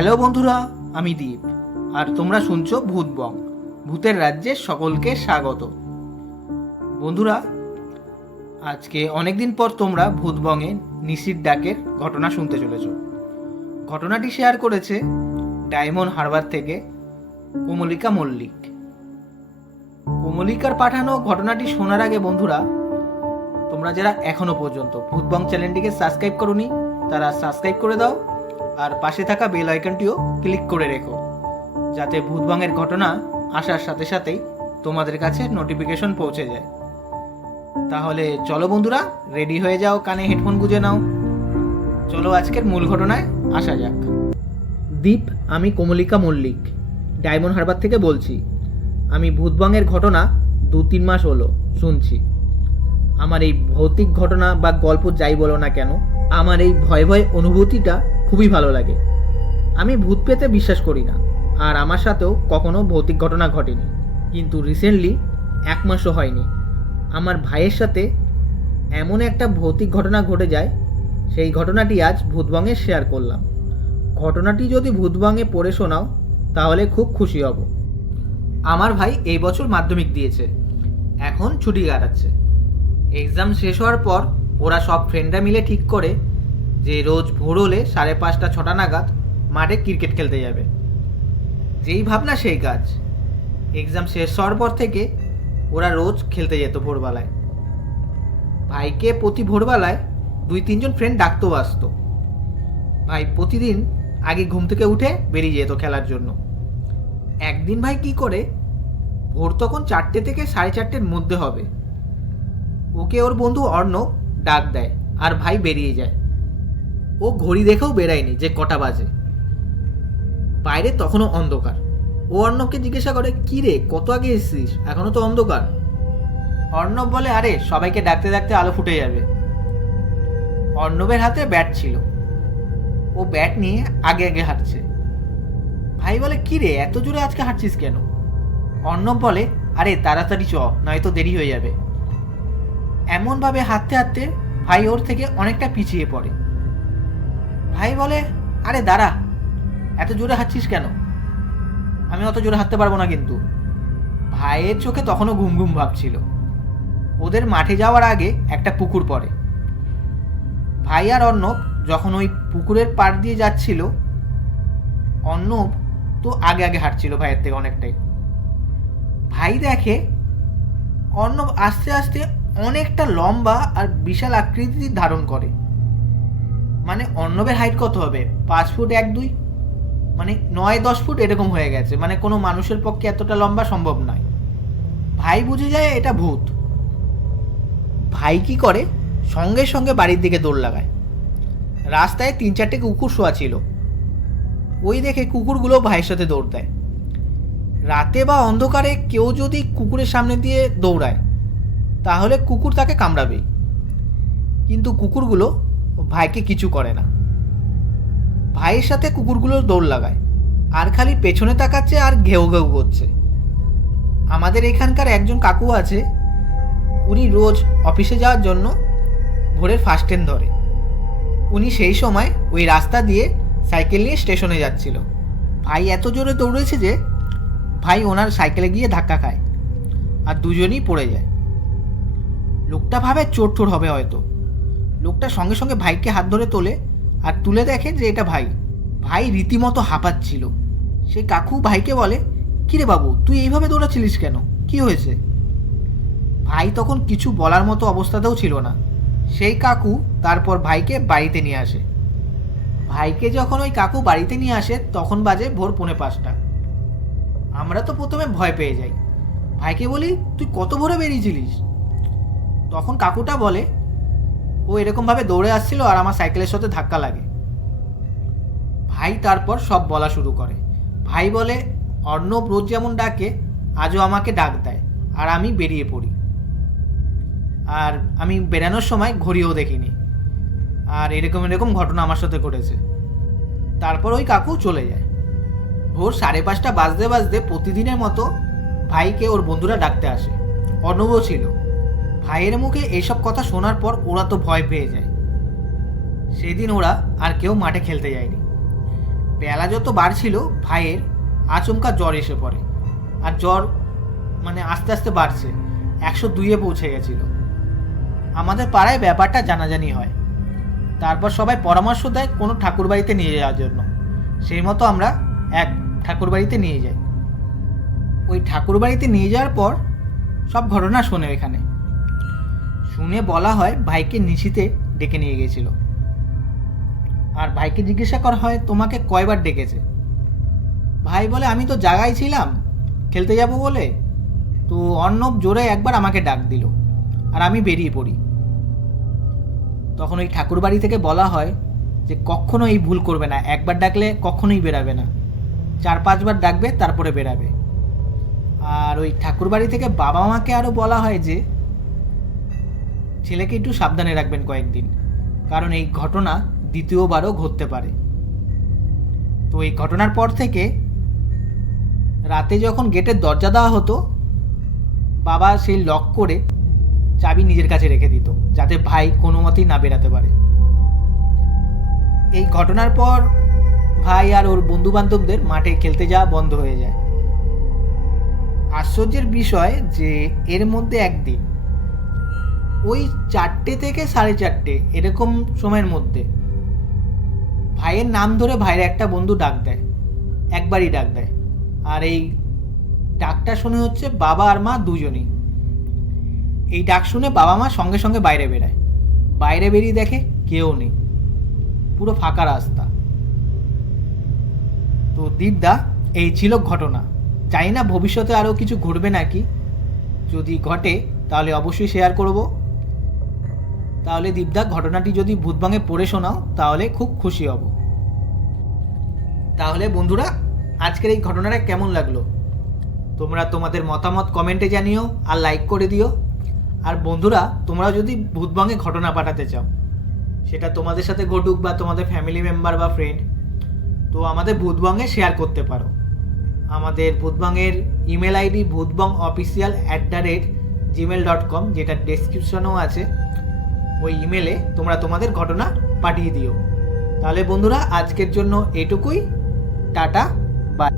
Hello বন্ধুরা, আমি দীপ আর তোমরা শুনছো ভূতবং। ভূতের রাজ্যে সকলকে স্বাগত। বন্ধুরা, আজকে অনেকদিন পর তোমরা ভূতবংয়ে নিশির ডাকের ঘটনা শুনতে চলেছ। ঘটনাটি শেয়ার করেছে ডায়মন্ড হারবার থেকে কোমলিকা মল্লিক। কোমলিকার পাঠানো ঘটনাটি শোনার আগে বন্ধুরা, তোমরা যারা এখনো পর্যন্ত ভূতবং চ্যানেলটিকে সাবস্ক্রাইব করোনি তারা সাবস্ক্রাইব করে দাও আর পাশে থাকা বেল আইকনটিও ক্লিক করে রেখো, যাতে ভূতবংয়ের ঘটনা আসার সাথে সাথেই তোমাদের কাছে নোটিফিকেশন পৌঁছে যায়। তাহলে চলো বন্ধুরা, রেডি হয়ে যাও, কানে হেডফোন গুঁজে নাও। চলো আজকের মূল ঘটনায় আসা যাক। দীপ, আমি কোমলিকা মল্লিক ডায়মন্ড হারবার থেকে বলছি। আমি ভূতবংয়ের ঘটনা 2-3 মাস হলো শুনছি। আমার এই ভৌতিক ঘটনা বা গল্প যাই বলো না কেন, আমার এই ভয় ভয় অনুভূতিটা খুবই ভালো লাগে। আমি ভূত পেতে বিশ্বাস করি না, আর আমার সাথেও কখনো ভৌতিক ঘটনা ঘটেনি। কিন্তু রিসেন্টলি 1 মাসও হয়নি আমার ভাইয়ের সাথে এমন একটা ভৌতিক ঘটনা ঘটে যায়। সেই ঘটনাটি আজ ভূতবংয়ে শেয়ার করলাম। ঘটনাটি যদি ভূতবংয়ে পড়ে শোনাও তাহলে খুব খুশি হব। আমার ভাই এই বছর মাধ্যমিক দিয়েছে, এখন ছুটি কাটাচ্ছে। এক্সাম শেষ হওয়ার পর ওরা সব ফ্রেন্ডরা মিলে ঠিক করে যে রোজ ভোর হলে 5:30-6টা নাগাদ মাঠে ক্রিকেট খেলতে যাবে। যেই ভাবনা সেই কাজ। এক্সাম শেষ হওয়ার পর থেকে ওরা রোজ খেলতে যেত ভোরবেলায়। ভাইকে প্রতি ভোরবেলায় 2-3 জন ফ্রেন্ড ডাকতেও আসতো। ভাই প্রতিদিন আগে ঘুম থেকে উঠে বেরিয়ে যেত খেলার জন্য। একদিন ভাই কি করে, ভোর তখন 4টে থেকে 4:30-র মধ্যে হবে, ওকে ওর বন্ধু অর্ণব ডাক দেয় আর ভাই বেরিয়ে যায়। ও ঘড়ি দেখেও বেরায়নি যে কটা বাজে। বাইরে তখনও অন্ধকার। ও অর্ণবকে জিজ্ঞাসা করে, কি রে, কত আগে এসেছিস, এখনো তো অন্ধকার। অর্ণব বলে, আরে সবাইকে ডাকতে ডাকতে আলো ফুটে যাবে। অর্ণবের হাতে ব্যাট ছিল, ও ব্যাট নিয়ে আগে আগে হাঁটছে। ভাই বলে, কি রে, এত জোরে আজকে হাঁটছিস কেন? অর্ণব বলে, আরে তাড়াতাড়ি চ, নয়তো দেরি হয়ে যাবে। এমনভাবে হাঁটতে হাঁটতে ভাই ওর থেকে অনেকটা পিছিয়ে পড়ে। ভাই বলে, আরে দাঁড়া, এত জোরে হাঁটছিস কেন? আমি অত জোরে হাঁটতে পারবো না কিন্তু। ভাইয়ের চোখে তখনও ঘুম ঘুম ভাব ছিল। ওদের মাঠে যাওয়ার আগে একটা পুকুর পড়ে। ভাই আর অর্ণব যখন ওই পুকুরের পাড় দিয়ে যাচ্ছিল, অর্ণব তো আগে আগে হাঁটছিল ভাইয়ের থেকে অনেকটাই। ভাই দেখে অর্ণব আস্তে আস্তে অনেকটা লম্বা আর বিশাল আকৃতি ধারণ করে। মানে অর্ণবের হাইট কত হবে, 5 ফুট 1-2, মানে 9-10 ফুট এরকম হয়ে গেছে। মানে কোনো মানুষের পক্ষে এতটা লম্বা সম্ভব নয়। ভাই বুঝে যায় এটা ভূত। ভাই কি করে, সঙ্গে সঙ্গে বাড়ির দিকে দৌড় লাগায়। রাস্তায় 3-4টে কুকুর শোয়া ছিল, ওই দেখে কুকুরগুলো ভাইয়ের সাথে দৌড় দেয়। রাতে বা অন্ধকারে কেউ যদি কুকুরের সামনে দিয়ে দৌড়ায় তাহলে কুকুর তাকে কামড়াবেই, কিন্তু কুকুরগুলো ভাইকে কিছু করে না। ভাইয়ের সাথে কুকুরগুলো দৌড় লাগায় আর খালি পেছনে তাকাচ্ছে আর ঘেউ ঘেউ করছে। আমাদের এখানকার একজন কাকু আছে, উনি রোজ অফিসে যাওয়ার জন্য ভোরের ফার্স্ট ট্রেন ধরে। উনি সেই সময় ওই রাস্তা দিয়ে সাইকেল নিয়ে স্টেশনে যাচ্ছিল। ভাই এত জোরে দৌড়েছে যে ভাই ওনার সাইকেলে গিয়ে ধাক্কা খায় আর দুজনেই পড়ে যায়। লোকটা ভাবে চোট টোট হবে হয়তো। লোকটা সঙ্গে সঙ্গে ভাইকে হাত ধরে তোলে আর তুলে দেখে যে এটা ভাই। ভাই রীতিমতো হাঁপাচ্ছিল। সে কাকু ভাইকে বলে, কিরে বাবু, তুই এইভাবে দৌড়াচ্ছিলিস কেন, কি হয়েছে? ভাই তখন কিছু বলার মতো অবস্থাতেও ছিল না। সেই কাকু তারপর ভাইকে বাড়িতে নিয়ে আসে। ভাইকে যখন ওই কাকু বাড়িতে নিয়ে আসে তখন বাজে ভোর 4:45। আমরা তো প্রথমে ভয় পেয়ে যাই। ভাইকে বলি, তুই কত ভোরে বেরিয়েছিলিস? তখন কাকুটা বলে, ও এরকমভাবে দৌড়ে আসছিল আর আমার সাইকেলের সাথে ধাক্কা লাগে। ভাই তারপর সব বলা শুরু করে। ভাই বলে, অর্ণব রোজ যেমন ডাকে আজও আমাকে ডাক দেয় আর আমি বেরিয়ে পড়ি। আর আমি বেরানোর সময় ঘড়িও দেখিনি। আর এরকম এরকম ঘটনা আমার সাথে ঘটেছে। তারপর ওই কাকু চলে যায়। ভোর 5:30 বাজতে বাজতে প্রতিদিনের মতো ভাইকে ওর বন্ধুরা ডাকতে আসে। অর্ণবও ছিল। ভাইয়ের মুখে এইসব কথা শোনার পর ওরা তো ভয় পেয়ে যায়। সেদিন ওরা আর কেউ মাঠে খেলতে যায়নি। বেলা যত বাড়ছিল ভাইয়ের আচমকা জ্বর এসে পড়ে। আর জ্বর মানে আস্তে আস্তে বাড়ছে, 102-এ পৌঁছে গেছিল। আমাদের পাড়ায় ব্যাপারটা জানাজানি হয়। তারপর সবাই পরামর্শ দেয় কোনো ঠাকুরবাড়িতে নিয়ে যাওয়ার জন্য। সেই মতো আমরা এক ঠাকুরবাড়িতে নিয়ে যাই। ওই ঠাকুরবাড়িতে নিয়ে যাওয়ার পর সব ঘটনা শোনে। এখানে শুনে বলা হয় ভাইকে নিশিতে ডেকে নিয়ে গেছিল। আর ভাইকে জিজ্ঞাসা করা হয় তোমাকে কয়বার ডেকেছে। ভাই বলে আমি তো জায়গায় ছিলাম খেলতে যাব বলে, তো অর্ণব জোরে একবার আমাকে ডাক দিল আর আমি বেরিয়ে পড়ি। তখন ওই ঠাকুরবাড়ি থেকে বলা হয় যে কখনো এই ভুল করবে না, একবার ডাকলে কখনোই বেরাবে না, 4-5 বার ডাকবে তারপরে বেরাবে। আর ওই ঠাকুরবাড়ি থেকে বাবা মাকে আরও বলা হয় যে ছেলেকে একটু সাবধানে রাখবেন কয়েকদিন, কারণ এই ঘটনা দ্বিতীয়বারও ঘটতে পারে। তো এই ঘটনার পর থেকে রাতে যখন গেটের দরজা দেওয়া হতো, বাবা সেই লক করে চাবি নিজের কাছে রেখে দিত, যাতে ভাই কোনো মতেই না বেরাতে পারে। এই ঘটনার পর ভাই আর ওর বন্ধু বান্ধবদের মাঠে খেলতে যাওয়া বন্ধ হয়ে যায়। আশ্চর্যের বিষয় যে এর মধ্যে একদিন ওই 4টে থেকে 4:30 এরকম সময়ের মধ্যে ভাইয়ের নাম ধরে ভাইয়ের একটা বন্ধু ডাক দেয়, একবারই ডাক দেয়। আর এই ডাকটা শুনে হচ্ছে বাবা আর মা দুজনই। এই ডাক শুনে বাবা মা সঙ্গে সঙ্গে বাইরে বেরায়। বাইরে বেরিয়ে দেখে কেউ নেই, পুরো ফাঁকা রাস্তা। তো দীপদা, এই ছিল ঘটনা। জানি না ভবিষ্যতে আরও কিছু ঘটবে নাকি, যদি ঘটে তাহলে অবশ্যই শেয়ার করব। তাহলে দীপদা, ঘটনাটি যদি ভূতবাঙে পড়ে শোনাও তাহলে খুব খুশি হব। তাহলে বন্ধুরা, আজকের এই ঘটনাটা কেমন লাগলো তোমরা তোমাদের মতামত কমেন্টে জানিও আর লাইক করে দিও। আর বন্ধুরা, তোমরা যদি ভূতবাঙে ঘটনা পাঠাতে চাও, সেটা তোমাদের সাথে ঘটুক বা তোমাদের ফ্যামিলি মেম্বার বা ফ্রেন্ড, তো আমাদের ভূতবাঙে শেয়ার করতে পারো। আমাদের ভূতবাঙের ইমেল আইডি bhutbang@gmail.com, যেটা ডেসক্রিপশনেও আছে। ওই ইমেলে তোমরা তোমাদের ঘটনা পাঠিয়ে দিও। তাহলে বন্ধুরা, আজকের জন্য এটুকুই। টাটা।